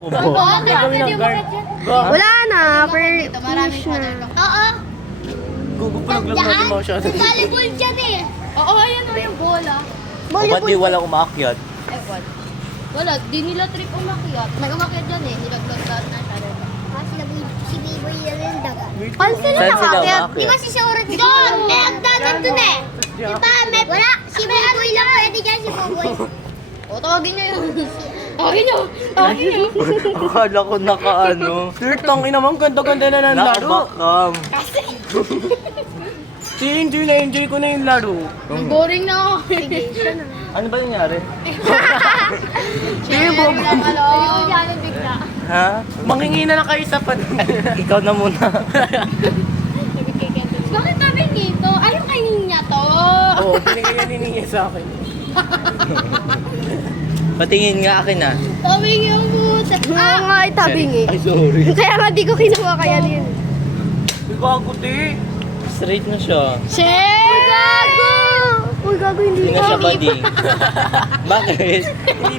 Oo, Kami ng guard. Wala na, Dito, maraming finish corner na. lock. Oo. Gugo pa naglaglag natin masyado. Volleyball dyan eh. Oo, ayan o yung bola. Ba't di wala umaakyat? Ewan. Wala, di nila trip umakyat. May umakyat dyan eh. Nilaglag lahat na siya. Si Biboy yan yung daga. Paano sila Saan sila nakakyat? Di ba umaakyat? si Sauron doon? May nagdagan dun eh. Diba? May, wala. Si Biboy lang pwede dyan, si Biboy. O, tawagin niyo yun. Tawagin niyo. Tawagin niyo. Akala ko nakaano. Sir, tangin naman, ganda-ganda na ng laro. Nakabakam. Enjoy ko na yung laro. Ang boring na ako. Ano ba nangyari? Sige, Bob. Ayun, yan ang bigla. Ha? Mangingi na lang kayo sa pan. Ikaw na muna. Bakit sabi nito? Ayaw kainin niya to. Oo, binigay yan hiningi sa akin. Patingin nga akin ah. Sabi niya puta. Oo nga, itabing Ay, eh. sorry. Kaya nga di ko kinuha kaya din. Gago, te. Straight na siya. Uy, gago! Uy, gago, hindi Hindi na siya bading. Bakit?